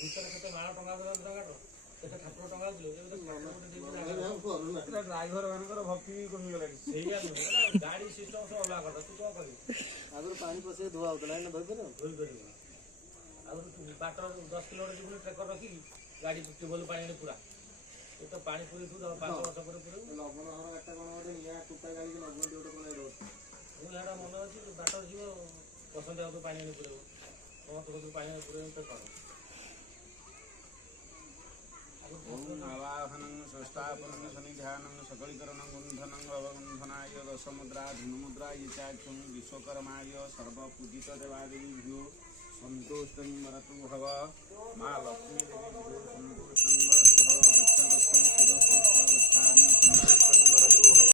ଭିତରେ କେତେ ମାଳ ଟଙ୍କା ଦେଲା ସେଟା ଠାକୁର ଟଙ୍କା ଦିଅ ଡ୍ରାଇଭର ମାନଙ୍କର ଭକ୍ତି ବି କମିଗଲାଣି। ସେଇଆ ନୁହେଁ ଗାଡି ସିଷ୍ଟମ ସବୁ ଅଲଗା କଥା ତୁ କଣ କରିବୁ ଆଗରୁ ପାଣି ପଶେଇ ଧୁଆ ହଉଥିଲା ଏଇନା ଧୋଇପାରିବୁ ଆଗରୁ ବାଟର 10 କିଲୋମିଟର ଯିବୁ ଟ୍ରେକର ରଖିକି ଗାଡି ଟ୍ୟୁବଲ ପାଣି ଆଣି ପୁରା ଏ ତ ପାଣି ପୁରେଇଥିବୁ 5 ବର୍ଷ ପରେ ପୁରେଇବୁ ଲବଣ ଘର ଗାଡିଟା କଣ ଗୋଟେ ନିଆଁ କୁଟା ଗାଡ଼ିକି ଲବଣ ଗୋଟେ କଣ ରହୁଛି ମୁଁ ଏଇଟା ମନେ ଅଛି ବାଟର ଯିବ ପସନ୍ଦ ଆଉ ପାଣି ଆଣି ପୁରେଇବୁ ସମସ୍ତ କତରୁ ପାଣି ଆଣି ପୁରେଇବୁ ତ କର आवाहनं संस्थापनं सन्निधानं सकलीकरणं गुंधनं अवगुंधनाय दशमुद्रा धनुमुद्रा ये चाख्यं विश्वकर्माय सर्वपूजित देवादेवीभ्यो सन्तुष्टं वरतु भव माँ लक्ष्मी